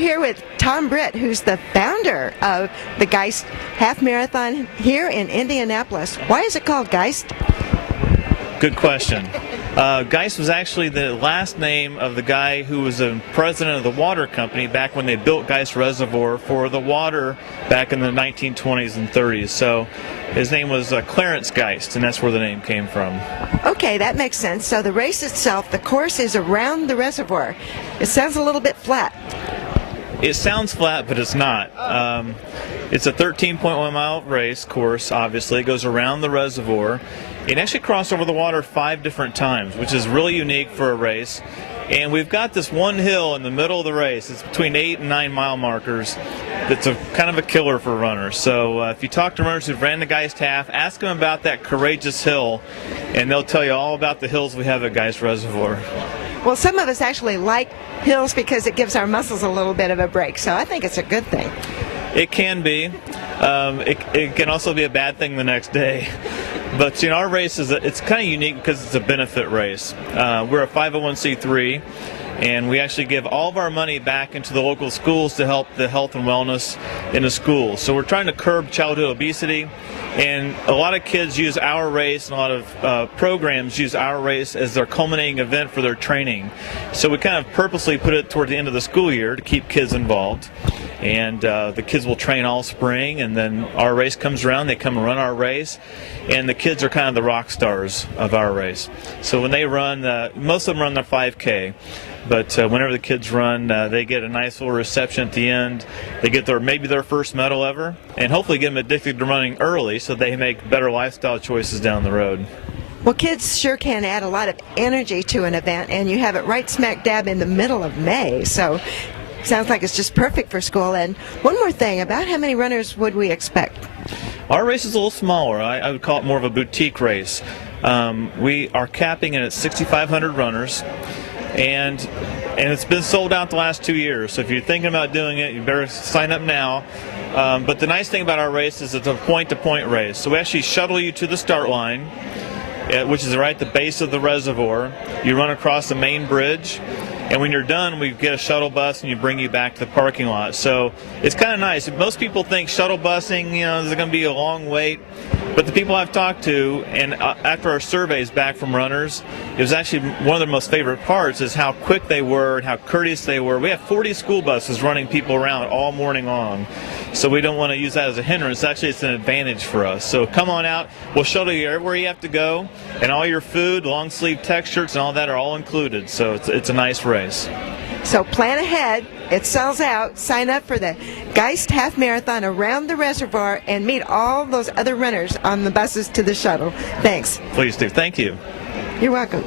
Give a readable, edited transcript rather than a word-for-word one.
here with Tom Britt, who's the founder of the Geist Half Marathon here in Indianapolis. Why is it called Geist? Good question. Geist was actually the last name of the guy who was the president of the water company back when they built Geist Reservoir for the water back in the 1920s and 30s. So his name was Clarence Geist, and that's where the name came from. Okay, that makes sense. So the race itself, the course is around the reservoir. It sounds a little bit flat. It sounds flat, but it's not. It's a 13.1 mile race course, obviously. It goes around the reservoir. It actually crossed over the water 5 different times, which is really unique for a race. And we've got this one hill in the middle of the race. It's between 8 and 9 mile markers. That's kind of a killer for runners. So if you talk to runners who've ran the Geist Half, ask them about that courageous hill, and they'll tell you all about the hills we have at Geist Reservoir. Well, some of us actually like hills because it gives our muscles a little bit of a break, so I think it's a good thing. It can be. It can also be a bad thing the next day. But our race it's kind of unique because it's a benefit race. We're a 501c3, and we actually give all of our money back into the local schools to help the health and wellness in the schools. So we're trying to curb childhood obesity, and a lot of kids use our race, and a lot of programs use our race as their culminating event for their training. So we kind of purposely put it toward the end of the school year to keep kids involved. And the kids will train all spring, and then our race comes around, they come and run our race, and the kids are kind of the rock stars of our race. So when they run, most of them run the 5K, but whenever the kids run, they get a nice little reception at the end. They get maybe their first medal ever, and hopefully get them addicted to running early so they make better lifestyle choices down the road. Well, kids sure can add a lot of energy to an event, and you have it right smack dab in the middle of May, so sounds like it's just perfect for school. And one more thing, about how many runners would we expect? Our race is a little smaller. I would call it more of a boutique race. We are capping it at 6,500 runners, and it's been sold out the last 2 years. So if you're thinking about doing it, you better sign up now. But the nice thing about our race is it's a point-to-point race. So we actually shuttle you to the start line, which is right at the base of the reservoir. You run across the main bridge, and when you're done, we get a shuttle bus and you bring you back to the parking lot. So it's kind of nice. Most people think shuttle busing, there's going to be a long wait. But the people I've talked to, and after our surveys back from runners, it was actually one of their most favorite parts is how quick they were and how courteous they were. We have 40 school buses running people around all morning long. So we don't want to use that as a hindrance. Actually, it's an advantage for us. So come on out. We'll shuttle you everywhere you have to go. And all your food, long sleeve tech shirts, and all that are all included. So it's a nice race. So plan ahead. It sells out. Sign up for the Geist Half Marathon around the reservoir and meet all those other runners on the buses to the shuttle. Thanks. Please do. Thank you. You're welcome.